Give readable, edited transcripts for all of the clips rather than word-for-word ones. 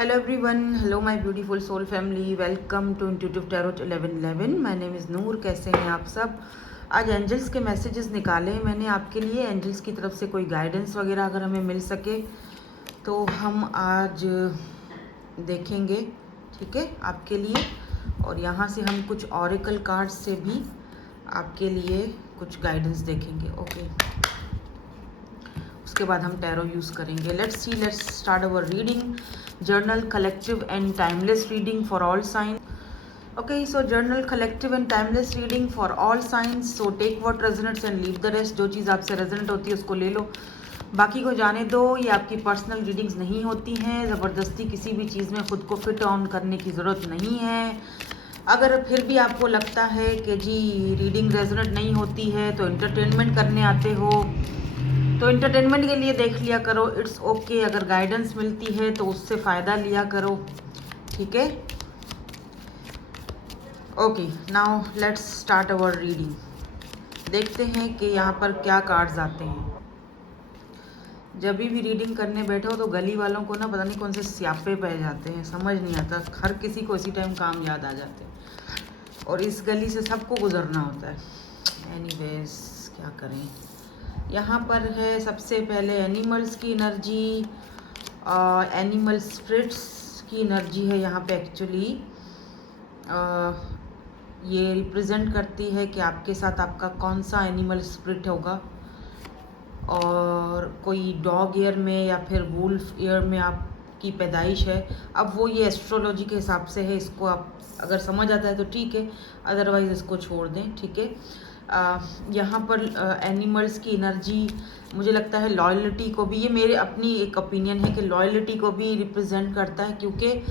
Hello everyone, hello my beautiful soul family, welcome to Intuitive Tarot 1111. My name is नूर. कैसे हैं आप सब? आज एंजल्स के मैसेजेस निकाले हैं मैंने आपके लिए. एंजल्स की तरफ से कोई गाइडेंस वगैरह अगर हमें मिल सके तो हम आज देखेंगे, ठीक है, आपके लिए. और यहाँ से हम कुछ ऑरेकल कार्ड्स से भी आपके लिए कुछ गाइडेंस देखेंगे. ओके, उसके बाद हम टैरो यूज़ करेंगे. Let's start our reading. General, collective and timeless reading for all sign. Okay, so general, collective and timeless reading for all signs. So take what resonates and leave the rest. जो चीज़ आपसे resonate होती है उसको ले लो, बाकी को जाने दो. ये आपकी पर्सनल रीडिंग्स नहीं होती हैं. ज़बरदस्ती किसी भी चीज़ में खुद को फिट ऑन करने की ज़रूरत नहीं है. अगर फिर भी आपको लगता है कि जी रीडिंग रेजोनेट नहीं होती है तो एंटरटेनमेंट करने आते हो तो एंटरटेनमेंट के लिए देख लिया करो. It's okay. अगर गाइडेंस मिलती है तो उससे फ़ायदा लिया करो, ठीक है. Okay, now let's start our reading. देखते हैं कि यहाँ पर क्या कार्ड्स आते हैं. जब भी रीडिंग करने बैठे हो तो गली वालों को ना पता नहीं कौन से स्यापे पै जाते हैं, समझ नहीं आता. हर किसी को इसी टाइम काम याद आ जाते हैं और इस गली से सबको गुजरना होता है. एनीवेज, क्या करें. यहाँ पर है सबसे पहले एनिमल्स की एनर्जी. एनिमल स्पिरिट्स की एनर्जी है यहाँ पे. एक्चुअली ये रिप्रेजेंट करती है कि आपके साथ आपका कौन सा एनिमल स्पिरिट होगा. और कोई डॉग ईयर में या फिर वुल्फ ईयर में आपकी पैदाइश है. अब वो ये एस्ट्रोलॉजी के हिसाब से है. इसको आप अगर समझ आता है तो ठीक है, अदरवाइज़ इसको छोड़ दें, ठीक है. यहाँ पर एनिमल्स की एनर्जी मुझे लगता है लॉयल्टी को भी, ये मेरे अपनी एक ओपिनियन है कि लॉयल्टी को भी रिप्रेजेंट करता है. क्योंकि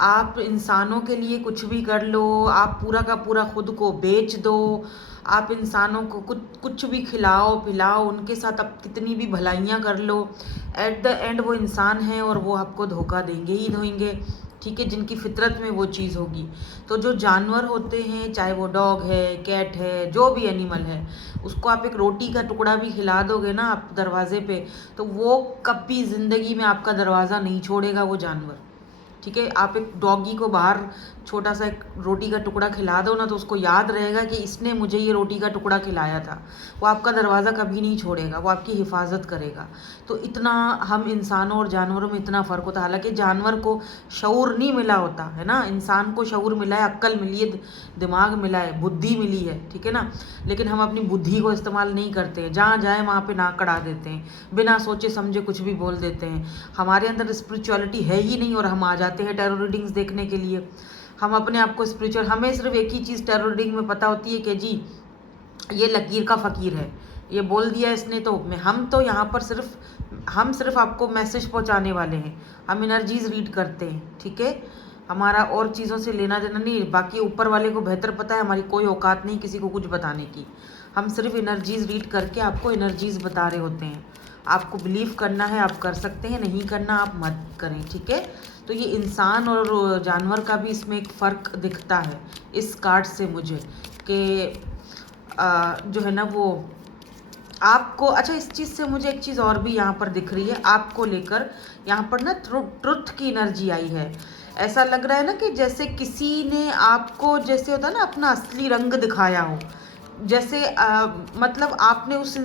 आप इंसानों के लिए कुछ भी कर लो, आप पूरा का पूरा खुद को बेच दो, आप इंसानों को कुछ भी खिलाओ पिलाओ, उनके साथ आप कितनी भी भलाइयाँ कर लो, एट द एंड वो इंसान हैं और वो आपको धोखा देंगे ही देंगे, ठीक है. जिनकी फितरत में वो चीज़ होगी. तो जो जानवर होते हैं, चाहे वो डॉग है, कैट है, जो भी एनिमल है, उसको आप एक रोटी का टुकड़ा भी खिला दोगे ना आप दरवाजे पे, तो वो कभी ज़िंदगी में आपका दरवाज़ा नहीं छोड़ेगा वो जानवर, ठीक है. आप एक डॉगी को बाहर छोटा सा एक रोटी का टुकड़ा खिला दो ना तो उसको याद रहेगा कि इसने मुझे ये रोटी का टुकड़ा खिलाया था. वो आपका दरवाज़ा कभी नहीं छोड़ेगा, वो आपकी हिफाजत करेगा. तो इतना हम इंसानों और जानवरों में इतना फ़र्क होता है. हालांकि जानवर को शऊर नहीं मिला होता है ना, इंसान को शऊर मिला है, अक्ल मिली है, दिमाग मिला है, बुद्धि मिली है, ठीक है ना. लेकिन हम अपनी बुद्धि को इस्तेमाल नहीं करते हैं. जहाँ जाए वहाँ पे नाक कड़ा देते हैं, बिना सोचे समझे कुछ भी बोल देते हैं. हमारे अंदर स्पिरिचुअलिटी है ही नहीं और हम आ जाते हैं टैरो रीडिंग्स देखने के लिए. हम अपने आप को स्पिरिचुअल, हमें सिर्फ एक ही चीज़ टैरो रीडिंग में पता होती है कि जी ये लकीर का फ़कीर है, ये बोल दिया इसने. तो हम तो यहाँ पर सिर्फ आपको मैसेज पहुँचाने वाले हैं. हम एनर्जीज रीड करते हैं, ठीक है. हमारा और चीज़ों से लेना देना नहीं. बाकी ऊपर वाले को बेहतर पता है, हमारी कोई औकात नहीं किसी को कुछ बताने की. हम सिर्फ एनर्जीज रीड करके आपको एनर्जीज बता रहे होते हैं. आपको बिलीव करना है आप कर सकते हैं, नहीं करना आप मत करें, ठीक है. तो ये इंसान और जानवर का भी इसमें एक फ़र्क दिखता है इस कार्ड से मुझे, कि जो है ना वो आपको, अच्छा इस चीज़ से मुझे एक चीज़ और भी यहाँ पर दिख रही है आपको लेकर. यहाँ पर ना ट्रुथ की एनर्जी आई है. ऐसा लग रहा है ना कि जैसे किसी ने आपको, जैसे होता है ना, अपना असली रंग दिखाया हो. जैसे मतलब आपने उस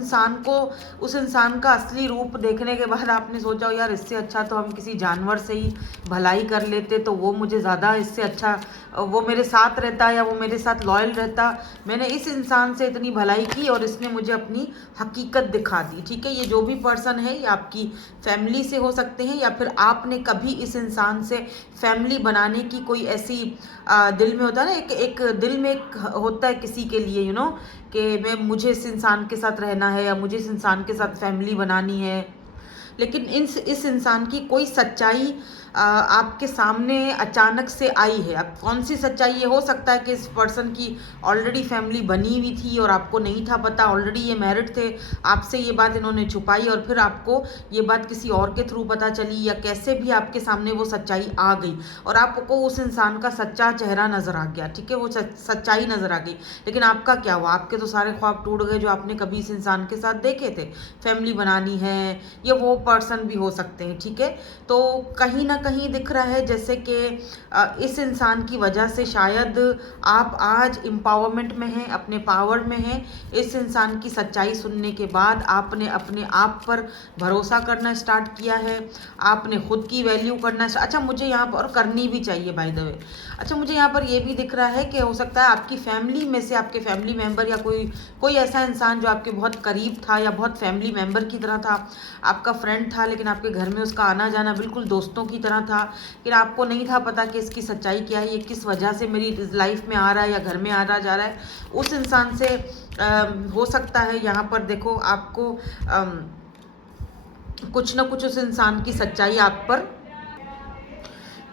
इंसान का असली रूप देखने के बाद आपने सोचा हो यार इससे अच्छा तो हम किसी जानवर से ही भलाई कर लेते तो वो मुझे ज़्यादा, इससे अच्छा वो मेरे साथ रहता या वो मेरे साथ लॉयल रहता. मैंने इस इंसान से इतनी भलाई की और इसने मुझे अपनी हकीकत दिखा दी, ठीक है. ये जो भी पर्सन है, ये आपकी फैमिली से हो सकते हैं या फिर आपने कभी इस इंसान से फैमिली बनाने की कोई ऐसी दिल में होता है ना, एक दिल में एक होता है किसी के लिए, यू नो, कि मुझे इस इंसान के साथ रहना है या मुझे इस इंसान के साथ फैमिली बनानी है. लेकिन इस इंसान की कोई सच्चाई आपके सामने अचानक से आई है. अब कौन सी सच्चाई, ये हो सकता है कि इस पर्सन की ऑलरेडी फैमिली बनी हुई थी और आपको नहीं था पता, ऑलरेडी ये मैरिड थे, आपसे ये बात इन्होंने छुपाई और फिर आपको ये बात किसी और के थ्रू पता चली, या कैसे भी आपके सामने वो सच्चाई आ गई और आपको उस इंसान का सच्चा चेहरा नज़र आ गया, ठीक है, वो सच्चाई नज़र आ गई. लेकिन आपका क्या हुआ, आपके तो सारे ख्वाब टूट गए जो आपने कभी इस इंसान के साथ देखे थे. फैमिली बनानी है, ये वो पर्सन भी हो सकते हैं, ठीक है। तो कहीं ना कहीं दिख रहा है जैसे कि इस इंसान की वजह से शायद आप आज एम्पावरमेंट में हैं, अपने पावर में हैं। इस इंसान की सच्चाई सुनने के बाद आपने अपने आप पर भरोसा करना स्टार्ट किया है, आपने खुद की वैल्यू करना अच्छा मुझे यहाँ पर, और करनी भी चाहिए बाय द वे। अच्छा मुझे यहाँ पर ये भी दिख रहा है कि हो सकता है आपकी फैमिली में से आपके फैमिली मेंबर या कोई ऐसा इंसान जो आपके बहुत करीब था या बहुत फैमिली मेंबर की तरह था, आपका फ्रेंड था, लेकिन आपके घर में उसका आना जाना बिल्कुल दोस्तों की तरह था, लेकिन आपको नहीं था पता कि इसकी सच्चाई क्या है, ये किस वजह से मेरी लाइफ में आ रहा है या घर में आ रहा जा रहा है। उस इंसान से हो सकता है यहाँ पर देखो आपको कुछ ना कुछ उस इंसान की सच्चाई आप पर,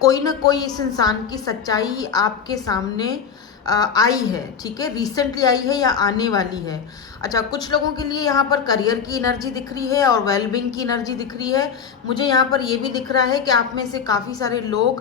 कोई ना कोई इस इंसान की सच्चाई आपके सामने आई है, ठीक है, रिसेंटली आई है या आने वाली है। अच्छा कुछ लोगों के लिए यहाँ पर करियर की एनर्जी दिख रही है और वेलबींग की एनर्जी दिख रही है। मुझे यहाँ पर ये भी दिख रहा है कि आप में से काफ़ी सारे लोग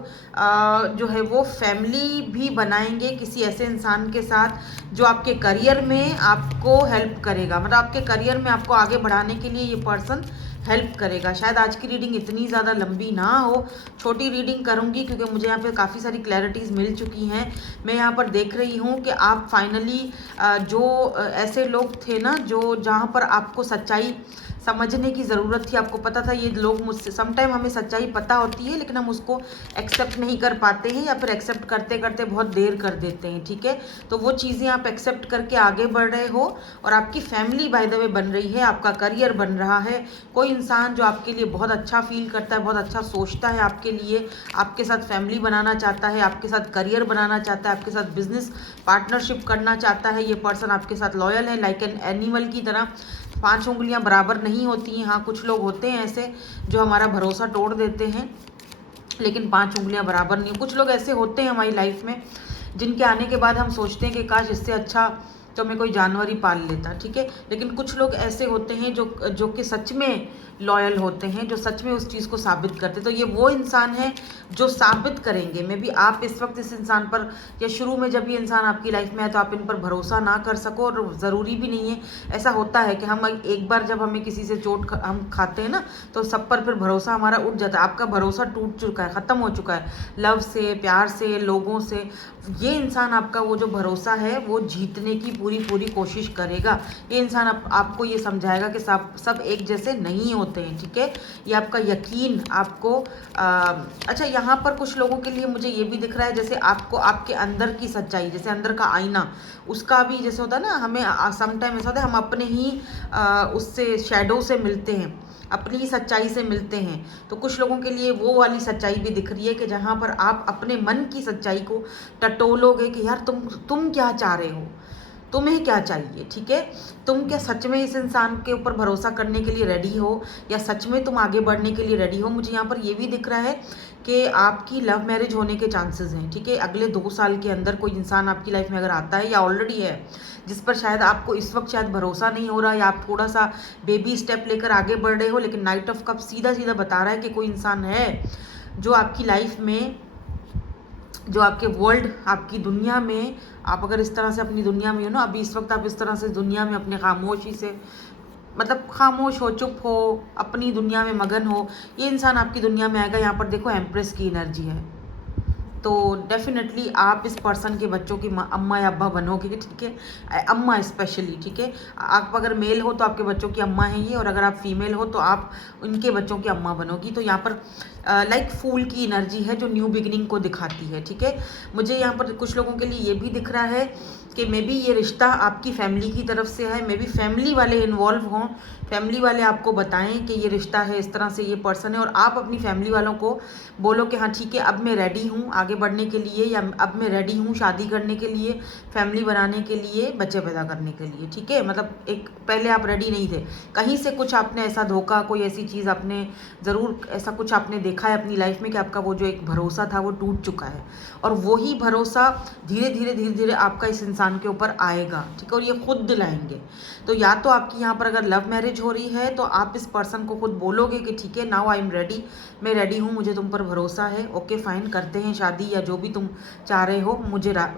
जो है वो फैमिली भी बनाएंगे किसी ऐसे इंसान के साथ जो आपके करियर में आपको हेल्प करेगा, मतलब आपके करियर में आपको आगे बढ़ाने के लिए ये पर्सन हेल्प करेगा। शायद आज की रीडिंग इतनी ज़्यादा लंबी ना हो, छोटी रीडिंग करूँगी क्योंकि मुझे यहाँ पे काफ़ी सारी क्लैरिटीज़ मिल चुकी हैं। मैं यहाँ पर देख रही हूँ कि आप फाइनली जो ऐसे लोग थे ना जो जहाँ पर आपको सच्चाई समझने की ज़रूरत थी, आपको पता था ये लोग मुझसे, समटाइम हमें सच्चाई पता होती है लेकिन हम उसको एक्सेप्ट नहीं कर पाते हैं या फिर एक्सेप्ट करते करते बहुत देर कर देते हैं, ठीक है। तो वो चीज़ें आप एक्सेप्ट करके आगे बढ़ रहे हो और आपकी फैमिली बाय द वे बन रही है, आपका करियर बन रहा है। कोई इंसान जो आपके लिए बहुत अच्छा फील करता है, बहुत अच्छा सोचता है आपके लिए, आपके साथ फैमिली बनाना चाहता है, आपके साथ करियर बनाना चाहता है, आपके साथ बिजनेस पार्टनरशिप करना चाहता है। ये पर्सन आपके साथ लॉयल है, लाइक एन एनिमल की तरह। 5 उंगलियां बराबर नहीं होती हैं। हाँ कुछ लोग होते हैं ऐसे जो हमारा भरोसा तोड़ देते हैं, लेकिन 5 उंगलियां बराबर नहीं। कुछ लोग ऐसे होते हैं हमारी लाइफ में जिनके आने के बाद हम सोचते हैं कि काश इससे अच्छा तो मैं कोई जानवर ही पाल लेता, ठीक है। लेकिन कुछ लोग ऐसे होते हैं जो कि सच में लॉयल होते हैं, जो सच में उस चीज़ को साबित करते। तो ये वो इंसान है जो साबित करेंगे। मे बी आप इस वक्त इस इंसान पर, या शुरू में जब ये इंसान आपकी लाइफ में आए तो आप इन पर भरोसा ना कर सको, और ज़रूरी भी नहीं है। ऐसा होता है कि हम एक बार जब हमें किसी से चोट हम खाते हैं ना तो सब पर फिर भरोसा हमारा उठ जाता है। आपका भरोसा टूट चुका है, ख़त्म हो चुका है, लव से, प्यार से, लोगों से। ये इंसान आपका वो जो भरोसा है वो जीतने की पूरी कोशिश करेगा। ये इंसान आपको ये समझाएगा कि सब एक जैसे नहीं होते हैं, ठीक है। ये आपका यकीन आपको अच्छा यहाँ पर कुछ लोगों के लिए मुझे ये भी दिख रहा है जैसे आपको आपके अंदर की सच्चाई, जैसे अंदर का आईना, उसका भी जैसे होता है ना, हमें समटाइम ऐसा होता है हम अपने ही उससे शैडो से मिलते हैं, अपनी ही सच्चाई से मिलते हैं। तो कुछ लोगों के लिए वो वाली सच्चाई भी दिख रही है कि जहाँ पर आप अपने मन की सच्चाई को टटोलोगे कि यार तुम क्या चाह रहे हो, तुम्हें क्या चाहिए, ठीक है। तुम क्या सच में इस इंसान के ऊपर भरोसा करने के लिए रेडी हो, या सच में तुम आगे बढ़ने के लिए रेडी हो। मुझे यहाँ पर ये भी दिख रहा है कि आपकी लव मैरिज होने के चांसेस हैं, ठीक है। अगले 2 साल के अंदर कोई इंसान आपकी लाइफ में अगर आता है या ऑलरेडी है, जिस पर शायद आपको इस वक्त शायद भरोसा नहीं हो रहा, या आप थोड़ा सा बेबी स्टेप लेकर आगे बढ़ रहे हो, लेकिन नाइट ऑफ कप सीधा सीधा बता रहा है कि कोई इंसान है जो आपकी लाइफ में, जो आपके वर्ल्ड, आपकी दुनिया में, आप अगर इस तरह से अपनी दुनिया में हो ना, अभी इस वक्त आप इस तरह से दुनिया में अपने खामोशी से, मतलब खामोश हो, चुप हो, अपनी दुनिया में मगन हो, ये इंसान आपकी दुनिया में आएगा। यहाँ पर देखो एम्प्रेस की एनर्जी है, तो डेफिनेटली आप इस पर्सन के बच्चों की अम्मा या अब्बा बनोगे, ठीक है। अम्मा स्पेशली, ठीक है। आप अगर मेल हो तो आपके बच्चों की अम्मा है ये, और अगर आप फीमेल हो तो आप उनके बच्चों की अम्मा बनोगी। तो यहाँ पर लाइक फूल की एनर्जी है जो न्यू बिगिनिंग को दिखाती है, ठीक है। मुझे यहाँ पर कुछ लोगों के लिए ये भी दिख रहा है कि मे बी ये रिश्ता आपकी फैमिली की तरफ से है, मे बी फैमिली वाले इन्वॉल्व हों, फैमिली वाले आपको बताएं कि ये रिश्ता है, इस तरह से ये पर्सन है, और आप अपनी फैमिली वालों को बोलो कि हाँ ठीक है अब मैं रेडी हूँ आगे बढ़ने के लिए, या अब मैं रेडी हूँ शादी करने के लिए, फैमिली बनाने के लिए, बच्चे पैदा करने के लिए, ठीक है। मतलब एक पहले आप रेडी नहीं थे, कहीं से कुछ आपने ऐसा धोखा, कोई ऐसी चीज़ आपने ज़रूर ऐसा कुछ आपने देखा है अपनी लाइफ में कि आपका वो जो एक भरोसा था वो टूट चुका है, और वही भरोसा धीरे धीरे आपका इस इंसान के ऊपर आएगा, ठीक है। और ये खुद दिलाएंगे। तो या तो आपकी यहाँ पर अगर लव मैरिज हो रही है तो आप इस पर्सन को खुद बोलोगे कि ठीक है नाउ आई एम रेडी, मैं रेडी हूँ, मुझे तुम पर भरोसा है, ओके फाइन, करते हैं शादी। शादी या जो भी तुम चाह रहे हो,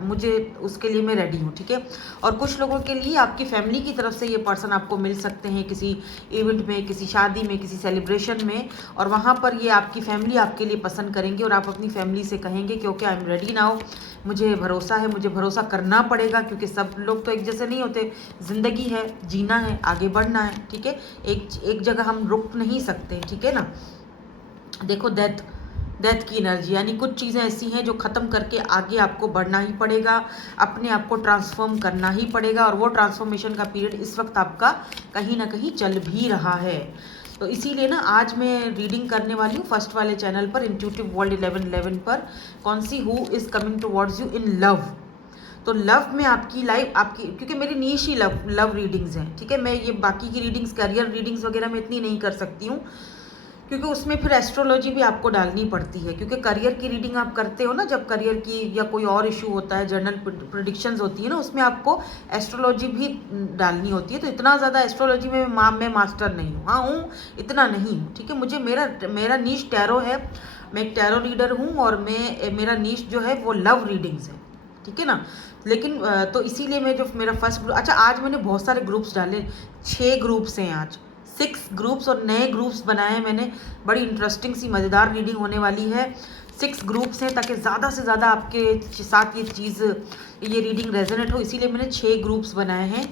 मुझे उसके लिए मैं रेडी हूँ, ठीक है। और कुछ लोगों के लिए आपकी फैमिली की तरफ से ये पर्सन आपको मिल सकते हैं किसी इवेंट में, किसी शादी में, किसी सेलिब्रेशन में, और वहाँ पर ये आपकी फैमिली आपके लिए पसंद करेंगे और आप अपनी फैमिली से कहेंगे कि okay I am ready now, मुझे भरोसा है, मुझे भरोसा करना पड़ेगा क्योंकि सब लोग तो एक जैसे नहीं होते, ज़िंदगी है, जीना है, आगे बढ़ना है, ठीक है। एक जगह हम रुक नहीं सकते, ठीक है ना। देखो डेथ की एनर्जी, यानी कुछ चीज़ें ऐसी हैं जो ख़त्म करके आगे आपको बढ़ना ही पड़ेगा, अपने आप को ट्रांसफॉर्म करना ही पड़ेगा, और वो ट्रांसफॉर्मेशन का पीरियड इस वक्त आपका कहीं ना कहीं चल भी रहा है। तो इसीलिए ना आज मैं रीडिंग करने वाली हूँ फर्स्ट वाले चैनल पर, इंट्यूटिव वर्ल्ड 1111 पर, कौन see who is coming towards you in love. तो लव में आपकी लाइफ, आपकी, क्योंकि मेरी नीश ही लव रीडिंग्स हैं, ठीक है। मैं ये बाकी की रीडिंग्स, करियर रीडिंग्स वगैरह में इतनी नहीं कर सकती हूँ क्योंकि उसमें फिर एस्ट्रोलॉजी भी आपको डालनी पड़ती है, क्योंकि करियर की रीडिंग आप करते हो ना, जब करियर की या कोई और इशू होता है, जनरल प्रेडिक्शंस होती है ना, उसमें आपको एस्ट्रोलॉजी भी डालनी होती है। तो इतना ज़्यादा एस्ट्रोलॉजी में मैं मास्टर नहीं हूँ, हाँ हूँ, इतना नहीं हूँ, ठीक है। मुझे मेरा नीश टैरो है, मैं एक टैरो रीडर हूँ, और मेरा नीश जो है वो लव रीडिंग्स है, ठीक है ना। लेकिन तो इसीलिए मैं जो मेरा फर्स्ट ग्रुप, अच्छा आज मैंने बहुत सारे ग्रुप्स डाले, 6 ग्रुप्स हैं आज, 6 ग्रुप्स, और नए ग्रुप्स बनाए हैं मैंने, बड़ी इंटरेस्टिंग सी मज़ेदार रीडिंग होने वाली है। 6 ग्रुप्स हैं ताकि ज़्यादा से ज़्यादा आपके साथ ये रीडिंग रेजोनेट हो, इसीलिए मैंने 6 ग्रुप्स बनाए हैं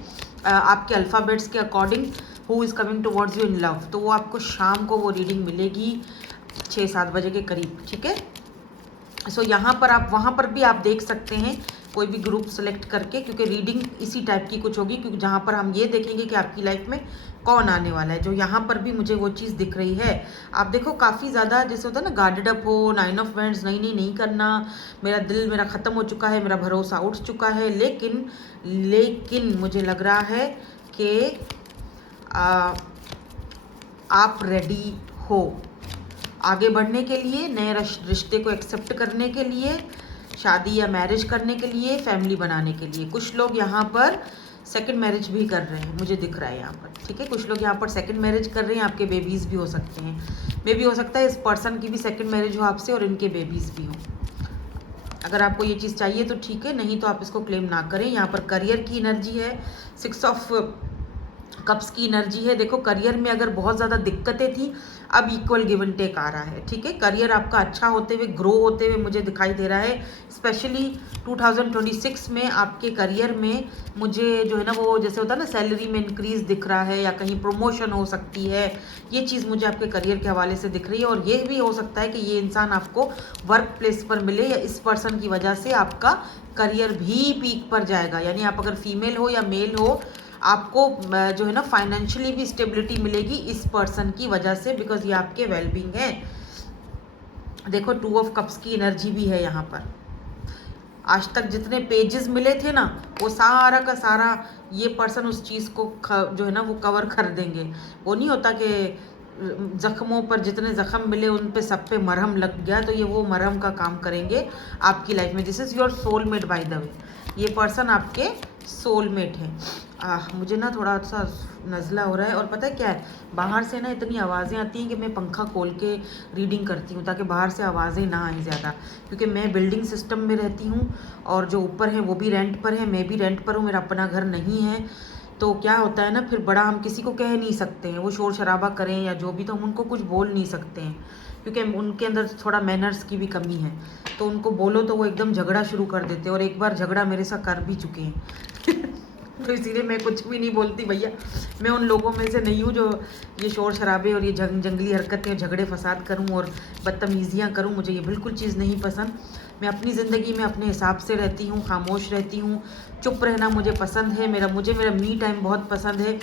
आपके अल्फ़ाबेट्स के according, who is coming towards you in love. तो वो आपको शाम को वो रीडिंग मिलेगी 6-7 बजे के करीब, ठीक है। सो यहाँ पर आप, वहाँ पर भी आप देख सकते हैं कोई भी ग्रुप सेलेक्ट करके, क्योंकि रीडिंग इसी टाइप की कुछ होगी, क्योंकि जहाँ पर हम ये देखेंगे कि आपकी लाइफ में कौन आने वाला है। जो यहाँ पर भी मुझे वो चीज़ दिख रही है, आप देखो काफ़ी ज़्यादा जैसे होता है ना, गार्डेड अप हो, 9 ऑफ वैंड्स, नहीं करना, मेरा दिल मेरा ख़त्म हो चुका है, मेरा भरोसा उठ चुका है, लेकिन मुझे लग रहा है कि आप रेडी हो आगे बढ़ने के लिए, नए रिश्ते को एक्सेप्ट करने के लिए, शादी या मैरिज करने के लिए, फैमिली बनाने के लिए। कुछ लोग यहाँ पर सेकंड मैरिज भी कर रहे हैं, मुझे दिख रहा है यहाँ पर, ठीक है। कुछ लोग यहाँ पर सेकंड मैरिज कर रहे हैं, आपके बेबीज़ भी हो सकते हैं, मे भी हो सकता है इस पर्सन की भी सेकंड मैरिज हो आपसे और इनके बेबीज़ भी हों। अगर आपको ये चीज़ चाहिए तो ठीक है, नहीं तो आप इसको क्लेम ना करें। यहाँ पर करियर की एनर्जी है, 6 ऑफ कप्स की एनर्जी है। देखो करियर में अगर बहुत ज़्यादा दिक्कतें थी, अब इक्वल गिव एंड टेक आ रहा है, ठीक है। करियर आपका अच्छा होते हुए, ग्रो होते हुए मुझे दिखाई दे रहा है। स्पेशली 2026 में आपके करियर में मुझे जो है ना, वो जैसे होता है ना, सैलरी में इंक्रीज़ दिख रहा है, या कहीं प्रमोशन हो सकती है, ये चीज़ मुझे आपके करियर के हवाले से दिख रही है। और ये भी हो सकता है कि ये इंसान आपको वर्क प्लेस पर मिले, या इस पर्सन की वजह से आपका करियर भी पीक पर जाएगा। यानी आप अगर फीमेल हो या मेल हो, आपको जो है ना फाइनेंशियली भी स्टेबिलिटी मिलेगी इस पर्सन की वजह से, बिकॉज ये आपके वेलबींग है। देखो 2 ऑफ कप्स की एनर्जी भी है यहाँ पर। आज तक जितने पेजेस मिले थे ना, वो सारा का सारा ये पर्सन उस चीज़ को जो है ना वो कवर कर देंगे। वो नहीं होता कि ज़ख्मों पर जितने ज़ख्म मिले उन पे सब पे मरहम लग गया, तो ये वो मरहम का काम करेंगे आपकी लाइफ में। This is your soulmate by the way, ये पर्सन आपके सोलमेट है। मुझे ना थोड़ा सा नज़ला हो रहा है, और पता है क्या है, बाहर से ना इतनी आवाज़ें आती हैं कि मैं पंखा खोल के रीडिंग करती हूँ ताकि बाहर से आवाज़ें ना आएँ ज़्यादा, क्योंकि मैं बिल्डिंग सिस्टम में रहती हूँ और जो ऊपर है वो भी रेंट पर है, मैं भी रेंट पर हूँ, मेरा अपना घर नहीं है। तो क्या होता है ना, फिर बड़ा हम किसी को कह नहीं सकते हैं, वो शोर शराबा करें या जो भी, तो हम उनको कुछ बोल नहीं सकते हैं, क्योंकि उनके अंदर थोड़ा मैनर्स की भी कमी है। तो उनको बोलो तो वो एकदम झगड़ा शुरू कर देते हैं, और एक बार झगड़ा मेरे साथ कर भी चुके हैं तो इसीलिए मैं कुछ भी नहीं बोलती भैया। मैं उन लोगों में से नहीं हूँ जो ये शोर शराबे और ये जंगली हरकतें, झगड़े फसाद करूँ और बदतमीज़ियाँ करूँ, मुझे ये बिल्कुल चीज़ नहीं पसंद। मैं अपनी ज़िंदगी में अपने हिसाब से रहती हूँ, खामोश रहती हूँ, चुप रहना मुझे पसंद है। मेरा मी टाइम बहुत पसंद है।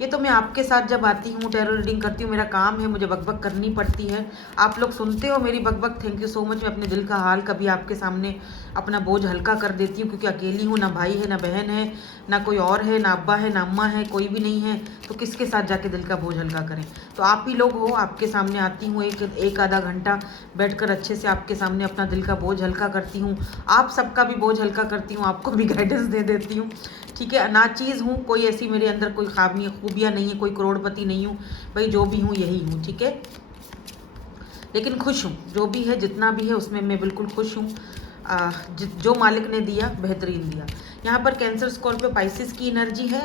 ये तो मैं आपके साथ जब आती हूँ, टैरो रीडिंग करती हूँ, मेरा काम है, मुझे बकबक करनी पड़ती है। आप लोग सुनते हो मेरी बकबक, थैंक यू सो मच। मैं अपने दिल का हाल कभी आपके सामने अपना बोझ हल्का कर देती हूँ, क्योंकि अकेली हूँ, ना भाई है, ना बहन है, ना कोई और है, ना अब्बा है, ना अम्मा है, कोई भी नहीं है, तो किसके साथ जाके दिल का बोझ हल्का करें। तो आप ही लोग हो, आपके सामने आती हूँ, एक आधा घंटा बैठकर अच्छे से आपके सामने अपना दिल का बोझ हल्का करती हूँ, आप सबका भी बोझ हल्का करती हूँ, आपको भी गाइडेंस दे देती हूँ, ठीक है। ना चीज़ हूँ कोई ऐसी, मेरे अंदर कोई खूबियाँ नहीं है, कोई करोड़पति नहीं हूँ भाई, जो भी हूँ यही हूँ, ठीक है। लेकिन खुश हूँ, जो भी है जितना भी है उसमें मैं बिल्कुल खुश हूँ। जो मालिक ने दिया बेहतरीन दिया। यहाँ पर कैंसर, स्कॉर्पियो, पाइसिस की एनर्जी है,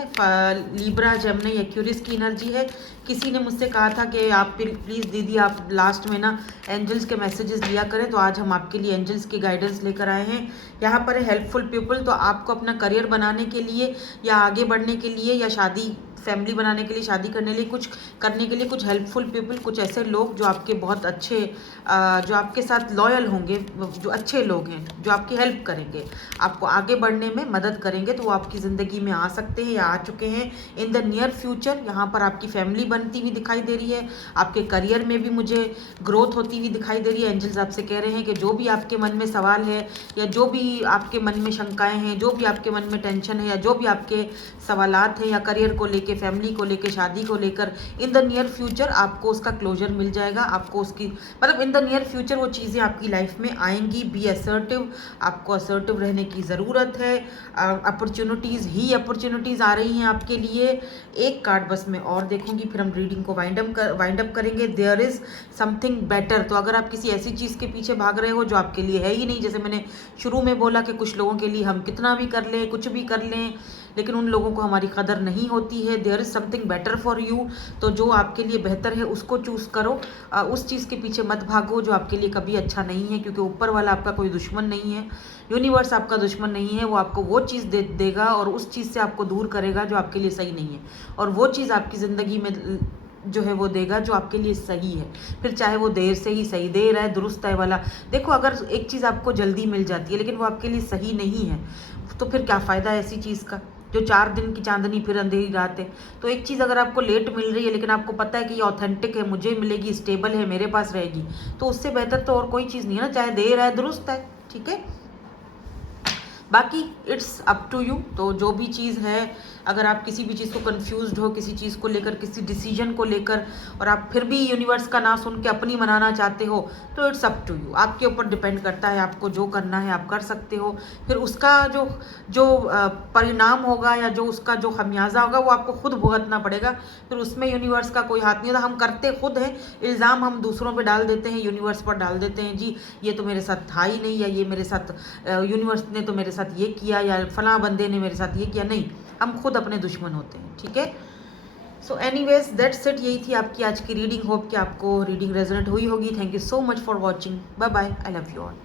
लिब्रा, जेमिनी, एक्यूरियस की एनर्जी है। किसी ने मुझसे कहा था कि आप प्लीज़ दीदी आप लास्ट में ना एंजल्स के मैसेजेस दिया करें, तो आज हम आपके लिए एंजल्स की गाइडेंस लेकर आए हैं। यहाँ पर है हेल्पफुल पीपल, तो आपको अपना करियर बनाने के लिए या आगे बढ़ने के लिए या शादी फैमिली बनाने के लिए, शादी करने लिए, कुछ करने के लिए कुछ हेल्पफुल पीपल, कुछ ऐसे लोग जो आपके बहुत अच्छे, जो आपके साथ लॉयल होंगे, जो अच्छे लोग हैं, जो आपकी हेल्प करेंगे, आपको आगे बढ़ने में मदद करेंगे, तो वो आपकी ज़िंदगी में आ सकते हैं या आ चुके हैं इन द नियर फ्यूचर। यहाँ पर आपकी फैमिली बनती हुई दिखाई दे रही है, आपके करियर में भी मुझे ग्रोथ होती हुई दिखाई दे रही है। एंजल्स आपसे कह रहे हैं कि जो भी आपके मन में सवाल है या जो भी आपके मन में शंकाएं हैं, जो भी आपके मन में टेंशन है या जो भी आपके सवालात हैं या करियर को लेके, फैमिली को लेके, शादी को लेकर, इन द नियर फ्यूचर आपको उसका क्लोजर मिल जाएगा। आपको उसकी मतलब इन द नियर फ्यूचर वो चीज़ें आपकी लाइफ में आएंगी। बी असर्टिव, आपको असर्टिव रहने की ज़रूरत है। अपॉर्चुनिटीज़ ही अपॉर्चुनिटीज़ आ रही हैं आपके लिए। एक कार्ड बस मैं और देखूंगी, फिर हम रीडिंग को वाइंड अप करेंगे। देयर इज़ समथिंग बेटर, तो अगर आप किसी ऐसी चीज़ के पीछे भाग रहे हो जो आपके लिए है ही नहीं, जैसे मैंने शुरू में बोला कि कुछ लोगों के लिए हम कितना भी कर लें, कुछ भी कर लें, लेकिन उन लोगों को हमारी कदर नहीं होती है। There is something better for you, तो जो आपके लिए बेहतर है उसको चूज़ करो। उस चीज़ के पीछे मत भागो जो आपके लिए कभी अच्छा नहीं है, क्योंकि ऊपर वाला आपका कोई दुश्मन नहीं है, यूनिवर्स आपका दुश्मन नहीं है। वो आपको वो चीज़ देगा और उस चीज़ से आपको दूर करेगा जो आपके लिए सही नहीं है, और वो चीज़ आपकी ज़िंदगी में जो है वो देगा जो आपके लिए सही है, फिर चाहे वो देर से ही सही, देर है दुरुस्त है वाला। देखो, अगर एक चीज़ आपको जल्दी मिल जाती है लेकिन वो आपके लिए सही नहीं है, तो फिर क्या फ़ायदा है ऐसी चीज़ का, जो 4 दिन की चांदनी फिर अंधेरी रात है। तो एक चीज़ अगर आपको लेट मिल रही है लेकिन आपको पता है कि ये ऑथेंटिक है, मुझे मिलेगी, स्टेबल है, मेरे पास रहेगी, तो उससे बेहतर तो और कोई चीज़ नहीं है ना, चाहे देर है दुरुस्त है। ठीक है, बाकी इट्स अप टू यू। तो जो भी चीज़ है, अगर आप किसी भी चीज़ को कंफ्यूज्ड हो, किसी चीज़ को लेकर, किसी डिसीजन को लेकर, और आप फिर भी यूनिवर्स का ना सुन के अपनी मनाना चाहते हो, तो इट्स अप टू यू, आपके ऊपर डिपेंड करता है। आपको जो करना है आप कर सकते हो, फिर उसका जो जो परिणाम होगा या जो उसका जो खमियाजा होगा वो आपको खुद भुगतना पड़ेगा। फिर उसमें यूनिवर्स का कोई हाथ नहीं होता, हम करते खुद हैं। इल्ज़ाम हम दूसरों पर डाल देते हैं, यूनिवर्स पर डाल देते हैं, जी ये तो मेरे साथ था ही नहीं, या ये मेरे साथ यूनिवर्स ने तो मेरे साथ ये किया, या फलां बंदे ने मेरे साथ ये किया। नहीं, हम खुद अपने दुश्मन होते हैं। ठीक है, सो एनीवेज दैट्स इट, यही थी आपकी आज की रीडिंग। होप कि आपको रीडिंग रेजोनेट हुई होगी। Thank you so much for watching. Bye bye, I love you all.